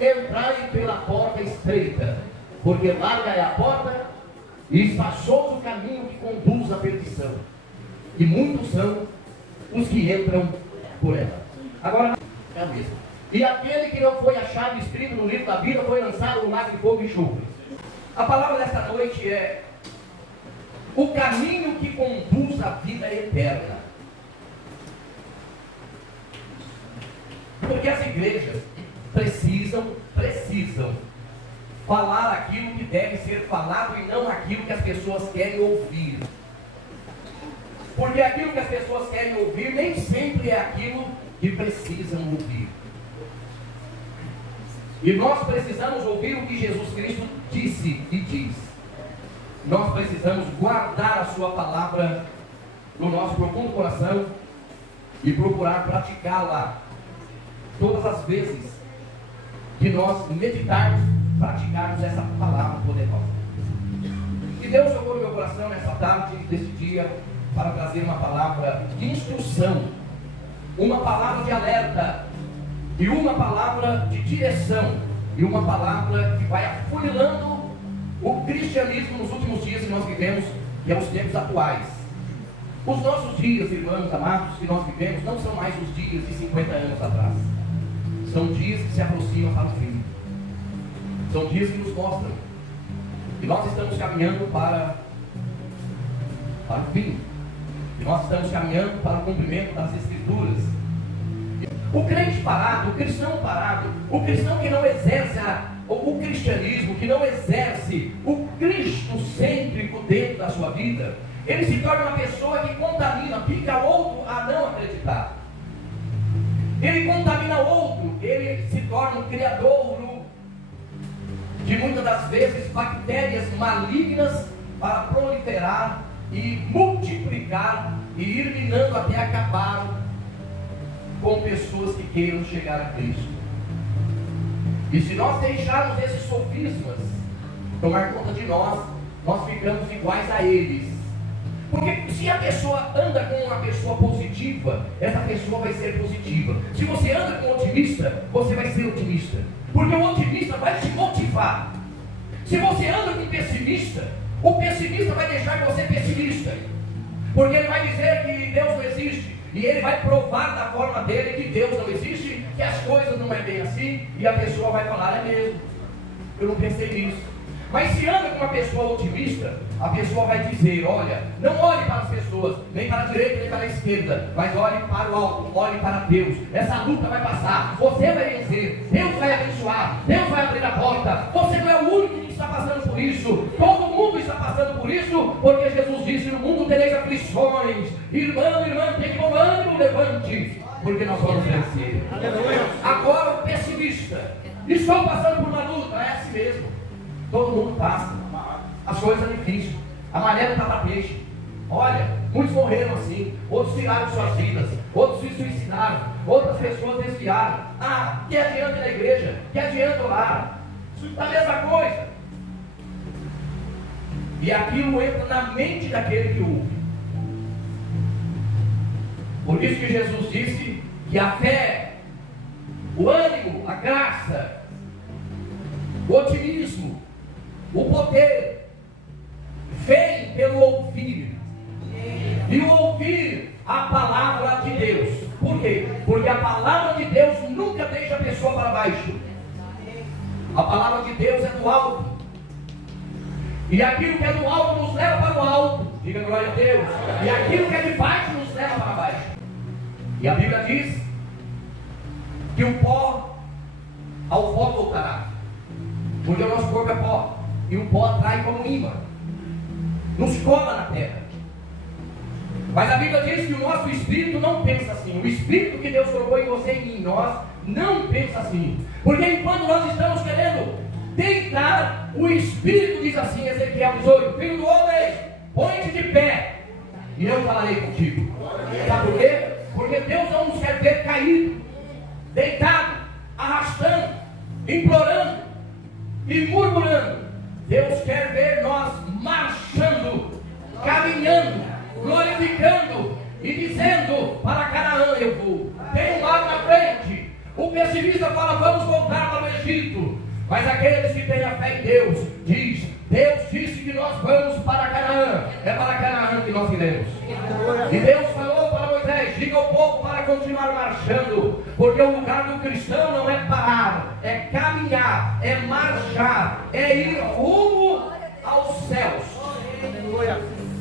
entrai pela porta estreita, porque larga é a porta e espaçoso o caminho que conduz à perdição, e muitos são os que entram por ela. Agora é a mesma. E aquele que não foi achado escrito no livro da vida foi lançado no lago de fogo e enxofre. A palavra desta noite é o caminho que conduz à vida eterna. Porque as igrejas precisam falar aquilo que deve ser falado e não aquilo que as pessoas querem ouvir. Porque aquilo que as pessoas querem ouvir nem sempre é aquilo que precisam ouvir. E nós precisamos ouvir o que Jesus Cristo disse e diz. Nós precisamos guardar a sua palavra no nosso profundo coração e procurar praticá-la todas as vezes que nós meditarmos, praticarmos essa palavra poderosa. E Deus jogou no meu coração nessa tarde, desse dia, para trazer uma palavra de instrução, uma palavra de alerta, e uma palavra de direção, e uma palavra que vai afunilando o cristianismo nos últimos dias que nós vivemos, que é os tempos atuais. Os nossos dias, irmãos amados, que nós vivemos, não são mais os dias de 50 anos atrás. São dias que se aproximam para o fim. São dias que nos mostram que nós estamos caminhando para o fim. Que nós estamos caminhando para o cumprimento das Escrituras. O crente parado, o cristão parado, o cristão que não exerce o cristianismo, que não exerce o Cristo cêntrico dentro da sua vida, ele se torna uma pessoa que contamina, pica outro a não acreditar. Ele contamina outro, ele se torna um criadouro de muitas das vezes bactérias malignas para proliferar e multiplicar e ir minando até acabar com pessoas que queiram chegar a Cristo. E se nós deixarmos esses sofismas tomar conta de nós, nós ficamos iguais a eles. Porque se a pessoa anda com uma pessoa positiva, essa pessoa vai ser positiva. Se você anda com um otimista, você vai ser otimista. Porque o otimista vai te motivar. Se você anda com um pessimista, o pessimista vai deixar você pessimista. Porque ele vai dizer que Deus não existe. E ele vai provar da forma dele que Deus não existe, que as coisas não é bem assim, e a pessoa vai falar, é mesmo, eu não pensei nisso. Mas se anda com uma pessoa otimista, a pessoa vai dizer, olha, não olhe para as pessoas, nem para a direita, nem para a esquerda, mas olhe para o alto, olhe para Deus. Essa luta vai passar, você vai vencer, Deus vai abençoar, Deus vai abrir a porta. Você não é o único que está passando por isso, todo mundo está passando por isso, porque Jesus disse, no mundo tereis aflições, irmão, irmã, tem bom ânimo, levante, porque nós vamos vencer. Agora o pessimista, estou passando por uma luta, é assim mesmo. Todo mundo passa, as coisas são difíceis, a maré não está para peixe. Olha, muitos morreram assim, outros tiraram suas vidas, outros se suicidaram, outras pessoas desviaram. Ah, que adianta ir na igreja, que adianta orar, a mesma coisa. E aquilo entra na mente daquele que ouve. Por isso que Jesus disse que a fé, o ânimo, a graça, o otimismo, o poder vem pelo ouvir. E o ouvir a palavra de Deus. Por quê? Porque a palavra de Deus nunca deixa a pessoa para baixo. A palavra de Deus é do alto. E aquilo que é do alto nos leva para o alto. Diga glória a Deus. E aquilo que é de baixo nos leva para baixo. E a Bíblia diz que o pó ao pó voltará. Porque o nosso corpo é pó. E o pó atrai como imã. Nos cola na terra. Mas a Bíblia diz que o nosso espírito não pensa assim. O espírito que Deus colocou em você e em nós não pensa assim. Porque enquanto nós estamos querendo deitar, o espírito diz assim, Ezequiel 18, filho do homem, põe-te de pé e eu falarei contigo. Sabe por quê? Porque Deus não nos quer ver caído, deitado, arrastando, implorando e murmurando. Deus quer ver nós marchando, caminhando, glorificando e dizendo, para Canaã eu vou. Tem um mar na frente. O pessimista fala, vamos voltar para o Egito. Mas aqueles que têm a fé em Deus, Deus disse que nós vamos para Canaã. É para Canaã que nós iremos. E Deus falou para Moisés: diga ao povo para continuar marchando, porque o lugar do cristão não é parar, é caminhar, é marchar, é ir rumo aos céus.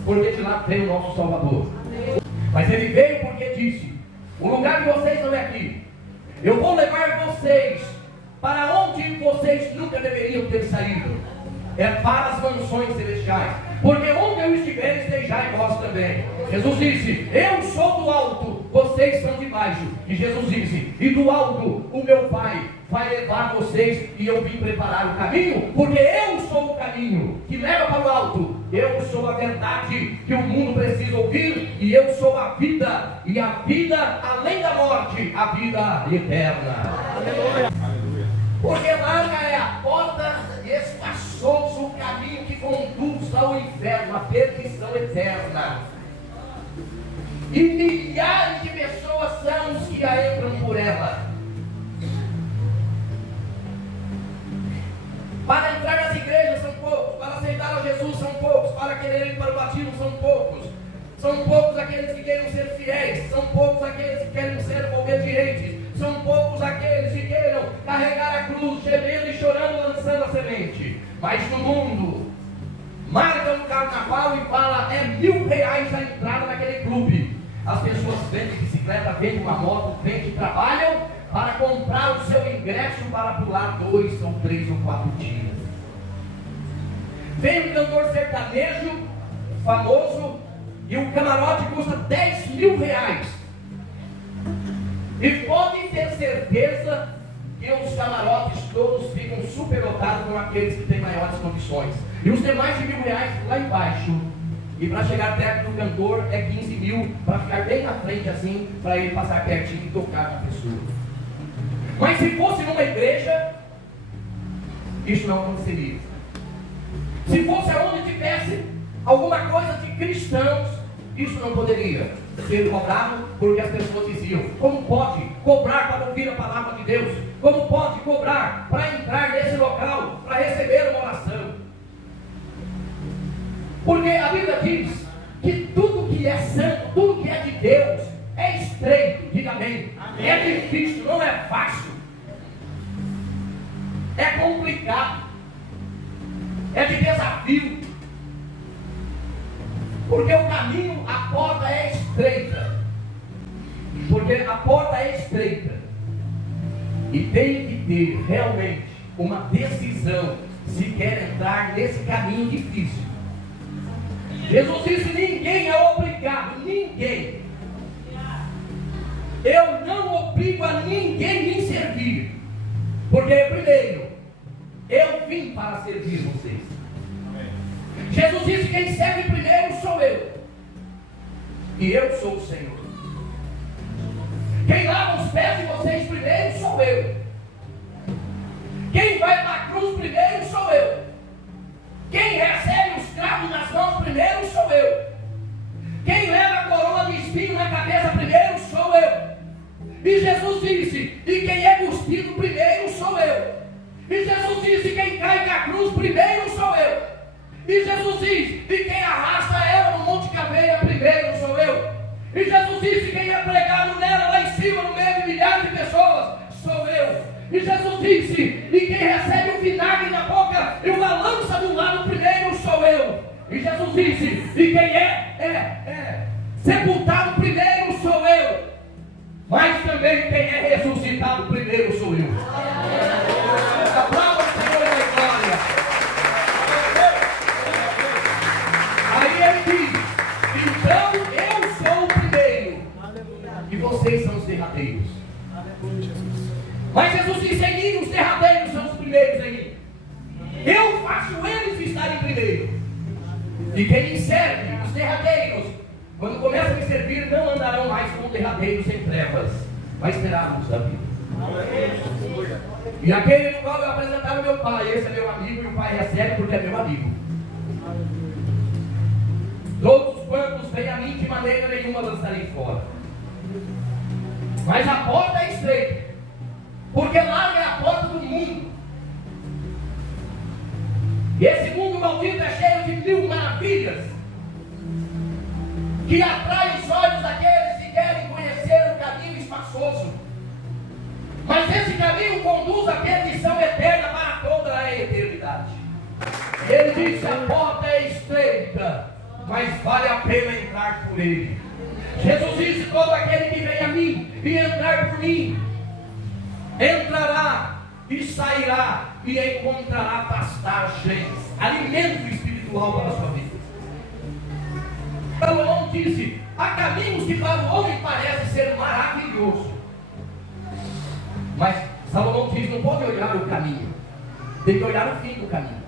Porque de lá veio o nosso Salvador. Mas ele veio porque disse: o lugar de vocês não é aqui. Eu vou levar vocês para onde vocês nunca deveriam ter saído. É para as mansões celestiais. Porque onde eu estiver, estejai vós também. Jesus disse: eu sou do alto, vocês são de baixo. E Jesus disse: e do alto o meu Pai vai levar vocês, e eu vim preparar o caminho, porque eu sou o caminho que leva para o alto. Eu sou a verdade que o mundo precisa ouvir, e eu sou a vida, e a vida além da morte, a vida eterna. Aleluia. Porque larga é a porta e espaçoso o caminho que conduz ao inferno, à perdição eterna. E milhares de pessoas são os que já entram por ela. Para entrar nas igrejas são poucos, para aceitar a Jesus são poucos, para querer ir para o batismo são poucos. São poucos aqueles que querem ser fiéis, são poucos aqueles que querem ser obedientes, são poucos aqueles que queiram carregar a cruz, gemendo e chorando, lançando a semente. Mas no mundo, marca no carnaval e fala: é R$1.000 a entrada naquele clube. As pessoas vendem bicicleta, vendem uma moto, vendem, trabalham para comprar o seu ingresso para pular 2 ou 3 ou 4 dias. Vem um cantor sertanejo famoso e o camarote custa R$10.000. E pode ter certeza que os camarotes todos ficam superlotados com aqueles que têm maiores condições. E os demais de R$1.000 lá embaixo. E para chegar perto do cantor é 15 mil, para ficar bem na frente assim, para ele passar pertinho e tocar na pessoa. Mas se fosse numa igreja, isso não aconteceria. Se fosse aonde tivesse alguma coisa de cristãos, isso não poderia ser cobrado, porque as pessoas diziam: como pode cobrar para ouvir a palavra de Deus? Como pode cobrar para entrar nesse local, para receber uma oração? Porque a Bíblia diz que tudo que é santo, tudo que é de Deus, é estreito, diga amém. É difícil, não é fácil. É complicado. É de desafio. Porque o caminho, a porta é estreita. Porque a porta é estreita. E tem que ter realmente uma decisão se quer entrar nesse caminho difícil. Jesus disse: ninguém é obrigado, ninguém. Eu não obrigo a ninguém me servir. Porque primeiro, eu vim para servir vocês. Jesus disse: quem serve primeiro sou eu. E eu sou o Senhor. Quem lava os pés de vocês primeiro sou eu. Quem vai para a cruz primeiro sou eu. Quem recebe os cravos nas mãos primeiro sou eu. Quem leva a coroa de espinho na cabeça primeiro sou eu. E Jesus disse: e quem é cuspido primeiro sou eu. E Jesus disse: quem cai na cruz primeiro sou eu. E Jesus diz: e quem arrasta ela no Monte Caveira primeiro sou eu. E Jesus disse: quem é pregado nela lá em cima no meio de milhares de pessoas sou eu. E Jesus disse: e quem recebe o vinagre na boca e uma lança do lado primeiro sou eu. E Jesus disse: e quem é sepultado primeiro sou eu. Mas também quem é ressuscitado primeiro sou eu. Aplauda o Senhor da glória. Aí ele diz: então eu sou o primeiro e vocês são os derradeiros. Mas Jesus disse: em mim os derradeiros são os primeiros em mim. Eu faço eles estarem primeiro. E quem me serve, os derradeiros, quando começam a me servir, não andarão mais como derradeiros em trevas, mas terá a luz da vida. E aquele no qual eu apresentar o meu pai, esse é meu amigo, e o pai recebe porque é meu amigo. Todos quantos vêm a mim, de maneira nenhuma lançarei fora. Mas a porta é estreita, porque larga é a porta do mundo. que atrai os olhos daqueles que querem conhecer o caminho espaçoso. Mas esse caminho conduz à perdição eterna para toda a eternidade. Ele disse: a porta é estreita, mas vale a pena entrar por ele. Jesus disse: todo aquele que vem a mim e entrar por mim, entrará e sairá e encontrará pastagens, alimento espiritual para a sua vida. Salomão disse: há caminhos que para o homem parece ser maravilhoso, mas Salomão diz: não pode olhar o caminho, tem que olhar o fim do caminho.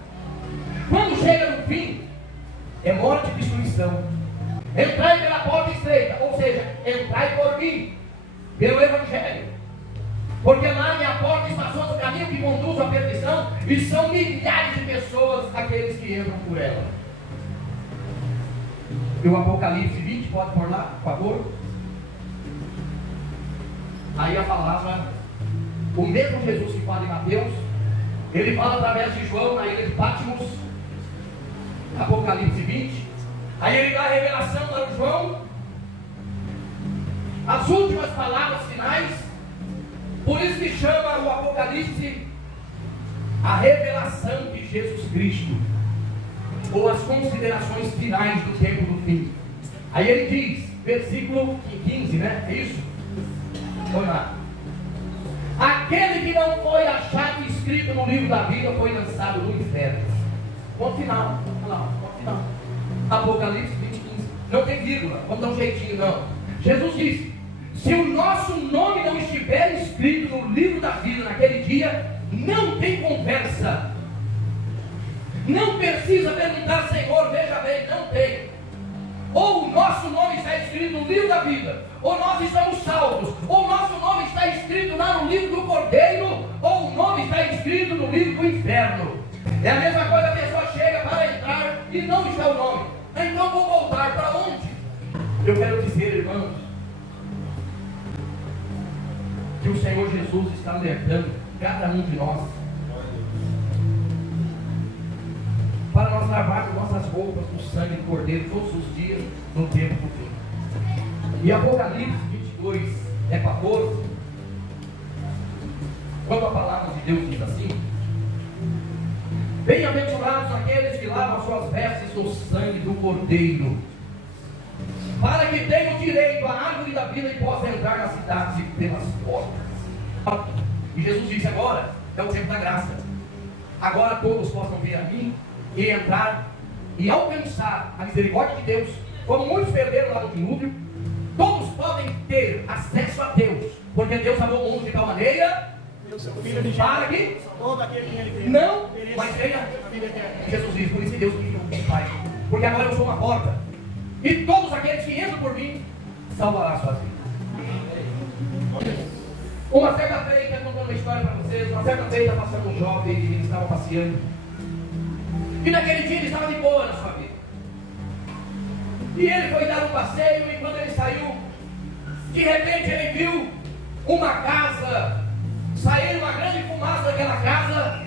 Quando chega no fim, é morte e destruição. Entrai pela porta estreita, ou seja, entrai por mim, pelo Evangelho, porque lá é a porta espaçosa, o caminho que conduz à perdição, e são milhares de pessoas aqueles que entram por ela. E o Apocalipse 20, pode pôr lá, por favor? Aí a palavra, o mesmo Jesus que fala em Mateus, ele fala através de João na ilha de Patmos, Apocalipse 20. Aí ele dá a revelação para o João, as últimas palavras finais. Por isso que chama o Apocalipse a revelação de Jesus Cristo, ou as considerações finais do tempo do fim. Aí ele diz, versículo 15, né? É isso? Foi lá. Aquele que não foi achado escrito no livro da vida foi lançado no inferno. Ponto final. Vamos lá, ponto final. Apocalipse 20, 15. Não tem vírgula, vamos dar um jeitinho, não. Jesus disse: se o nosso nome não estiver escrito no livro da vida naquele dia, não tem conversa. Não precisa perguntar: Senhor, veja bem, não tem. Ou o nosso nome está escrito no livro da vida, ou nós estamos salvos, ou o nosso nome está escrito lá no livro do Cordeiro, ou o nome está escrito no livro do inferno. É a mesma coisa, a pessoa chega para entrar e não está o nome. Então vou voltar para onde? Eu quero dizer, irmãos, que o Senhor Jesus está alertando cada um de nós para nós lavarmos nossas roupas no sangue do Cordeiro todos os dias no tempo do fim. E Apocalipse 22, 14, quando a palavra de Deus diz assim: bem-aventurados aqueles que lavam suas vestes no sangue do Cordeiro, para que tenham direito à árvore da vida e possam entrar nas cidades e pelas portas. E Jesus disse: agora é o tempo da graça. Agora todos possam vir a mim e entrar e alcançar a misericórdia de Deus. Como muitos perderam lá no dilúvio, todos podem ter acesso a Deus, porque Deus amou o mundo de tal maneira para que todo aquele que ele não, mas venha Jesus diz: por isso que Deus me Pai, porque agora eu sou uma porta, e todos aqueles que entram por mim salvará suas vidas. Uma certa vez, quero contar uma história para vocês. Uma certa vez estava passando um jovem e ele estava passeando, e naquele dia ele estava de boa na sua vida, e ele foi dar um passeio, e quando ele saiu, de repente ele viu uma casa, saiu uma grande fumaça daquela casa,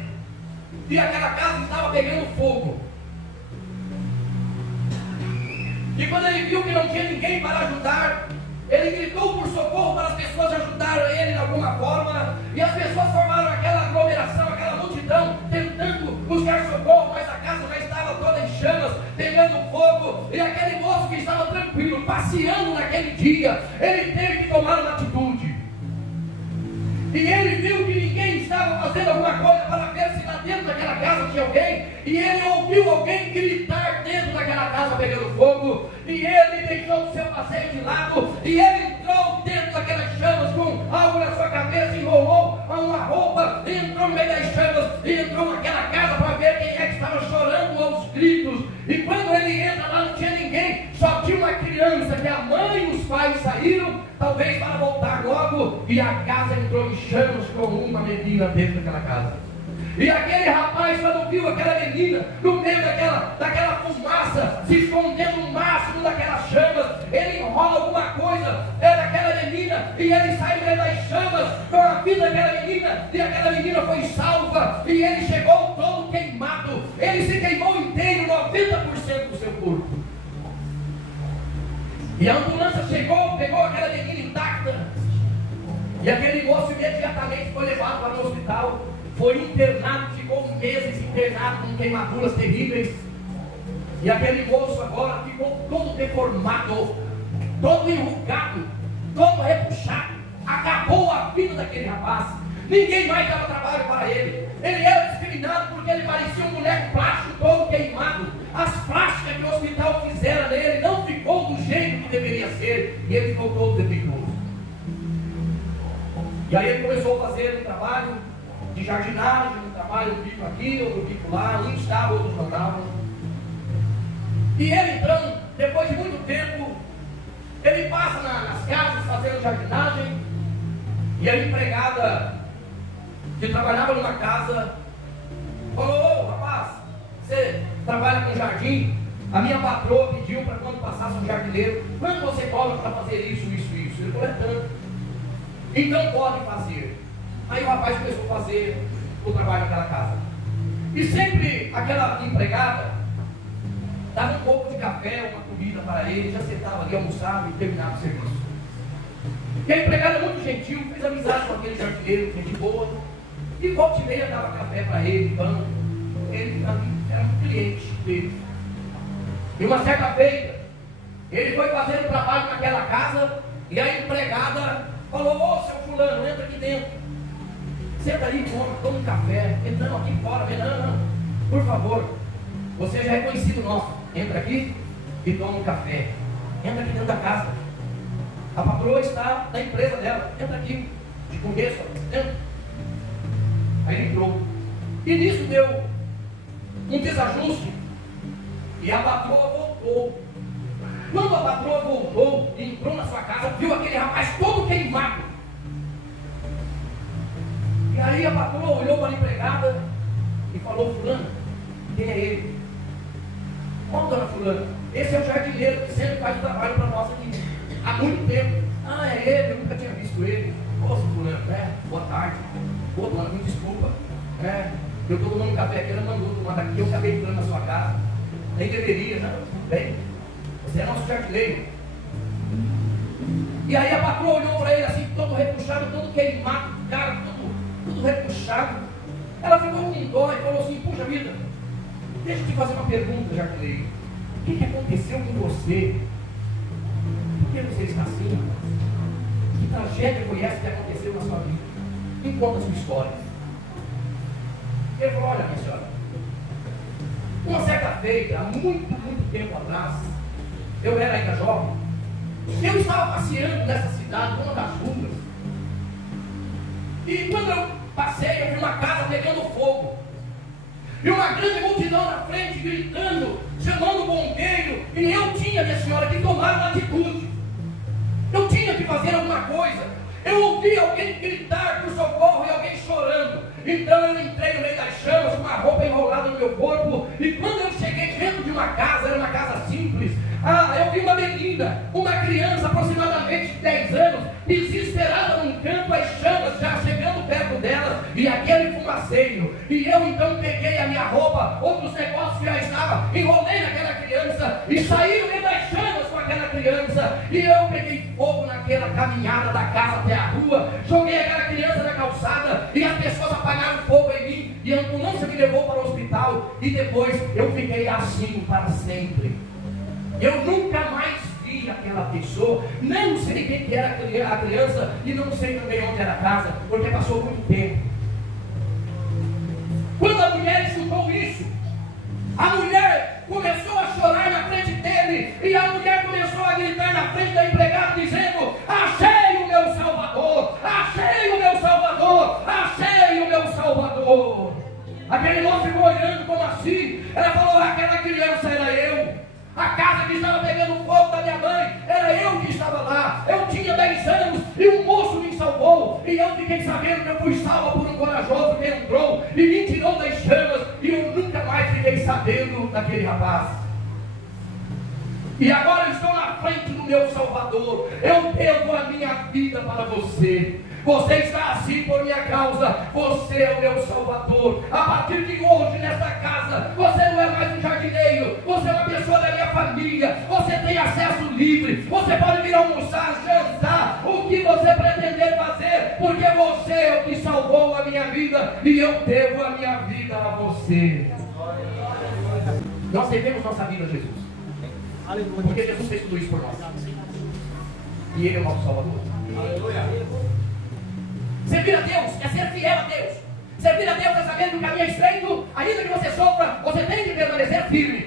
e aquela casa estava pegando fogo. E quando ele viu que não tinha ninguém para ajudar, ele gritou por socorro para as pessoas ajudarem ele de alguma forma, e as pessoas formaram aquela aglomeração, aquela multidão, tentando buscar socorro, mas a casa já estava toda em chamas, pegando fogo, e aquele moço que estava tranquilo, passeando naquele dia, ele teve que tomar uma atitude. E ele viu que ninguém estava fazendo alguma coisa para ver se lá dentro daquela casa tinha alguém, e ele ouviu alguém gritar dentro daquela casa pegando fogo, e ele deixou o seu passeio de lado, e ele entrou dentro daquelas chamas com algo na sua cabeça, enrolou uma roupa, entrou no meio das chamas, e entrou naquela casa para ver quem é que estava chorando aos gritos. E quando ele entra lá, não tinha ninguém, só tinha uma criança que a mãe e os pais saíram, talvez para voltar logo, e a casa entrou em chamas com uma menina dentro daquela casa. E aquele rapaz, quando viu aquela menina no meio daquela fumaça, se escondendo no máximo daquelas chamas, ele enrola alguma coisa, era aquela menina, e ele sai no meio das chamas com a vida daquela menina, e aquela menina foi salva, e ele chegou todo queimado, ele se queimou inteiro, 90% do seu corpo. E a ambulância chegou, pegou aquela menina intacta. E aquele moço imediatamente foi levado para o hospital. Foi internado, ficou meses internado com queimaduras terríveis. E aquele moço agora ficou todo deformado, todo enrugado, todo repuxado. Acabou a vida daquele rapaz. Ninguém mais dava trabalho para ele. Ele era discriminado porque ele parecia um boneco plástico todo queimado. As plásticas que o hospital fizeram nele não ficou do jeito que deveria ser. E ele ficou todo defeituoso. E aí ele começou a fazer um trabalho de jardinagem, um trabalho, um bico aqui, outro bico lá. Uns estavam, outros não estavam. E ele então, depois de muito tempo, ele passa nas casas fazendo jardinagem. E a empregada que trabalhava numa casa falou: ô rapaz, você trabalha com jardim? A minha patroa pediu para quando passasse um jardineiro, quanto você cobra para fazer isso? Ele falou: é tanto. Então pode fazer. Aí o rapaz começou a fazer o trabalho naquela casa. E sempre aquela empregada dava um pouco de café, uma comida para ele, já sentava ali, almoçava e terminava o serviço. E a empregada, muito gentil, fez amizade com aquele jardineiro, gente boa, e volta e meia dava café para ele, pão. Ele era um cliente dele. E uma certa feita, ele foi fazer um trabalho naquela casa, e a empregada falou: ô seu fulano, entra aqui dentro, senta ali, toma um café. Ele: não, aqui fora. Ele: não, por favor, você já é conhecido nosso, entra aqui e toma um café. Entra aqui dentro da casa. A patroa está na empresa dela. Entra aqui, te conheço, entra. Aí ele entrou. E nisso deu um desajuste. E a patroa voltou. Quando a patroa voltou e entrou na sua casa, viu aquele rapaz todo queimado. E aí a patroa olhou para a empregada e falou: fulano, quem é ele? Qual dona fulano? Esse é o jardineiro que sempre faz o trabalho para nós aqui há muito tempo. Ah, é ele? Eu nunca tinha visto ele. Ô, fulano, boa tarde. Pô, dona, me desculpa. Eu estou tomando café aqui, ela mandou tomar daqui, eu acabei entrando na sua casa. Nem deveria, não. Bem, você é nosso jardineiro. E aí a patroa olhou para ele assim, todo repuxado, todo queimado, cara, tudo repuxado. Ela ficou com dó e falou assim: puxa vida, deixa eu te fazer uma pergunta, jardineiro. O que aconteceu com você? Por que você está assim? Que tragédia foi essa que aconteceu na sua vida? Me conta a sua história. Ele falou: olha, minha senhora, uma certa feita, há muito tempo atrás, eu era ainda jovem, eu estava passeando nessa cidade, numa das ruas, e quando eu passei, eu vi uma casa pegando fogo, e uma grande multidão na frente, gritando, chamando o bombeiro, e eu tinha, minha senhora, que tomar uma atitude. Eu tinha que fazer alguma coisa. Eu ouvi alguém gritar por socorro e alguém chorando. Então eu entrei no meio das chamas com uma roupa enrolada no meu corpo. E quando eu cheguei dentro de uma casa, era uma casa simples. Eu vi uma menina, uma criança aproximadamente de 10 anos, desesperada num canto, as chamas já chegando perto dela, e aquele fumaceiro. E eu então peguei a minha roupa, outros negócios que já estavam, enrolei naquela criança e saí no meio das chamas com aquela criança. E eu peguei fogo naquela caminhada da casa até a rua, joguei aquela criança na calçada e as pessoas apagaram fogo em mim. E a ambulância me levou para o hospital. E depois eu fiquei assim para sempre. Eu nunca mais vi aquela pessoa, não sei quem que era a criança e não sei também onde era a casa, porque passou muito tempo. Quando a mulher escutou isso, a mulher começou a chorar na frente dele e a mulher começou a gritar na frente da empregada dizendo: achei o meu Salvador, achei o meu Salvador, achei o meu Salvador. Aquele moço ficou olhando como assim. Ela falou: aquela criança era eu. A casa que estava pegando fogo da minha mãe, era eu que estava lá. Eu tinha 10 anos e um moço me salvou. E eu fiquei sabendo que eu fui salvo por um corajoso que entrou e me tirou das chamas. E eu nunca mais fiquei sabendo daquele rapaz. E agora eu estou na frente do meu Salvador. Eu devo a minha vida para você. Você está assim por minha causa. Você é o meu Salvador. A partir de hoje, nesta casa, você não é mais um jardim jardineiro, você é uma pessoa da minha família, você tem acesso livre, você pode vir almoçar, jantar, o que você pretender fazer, porque você é o que salvou a minha vida e eu devo a minha vida a você. Nós devemos nossa vida a Jesus, porque Jesus fez tudo isso por nós e Ele é o nosso Salvador. Servir a Deus é ser fiel a Deus. Servir a Deus é saber que o caminho é estreito, ainda que você sofra, você tem que permanecer firme.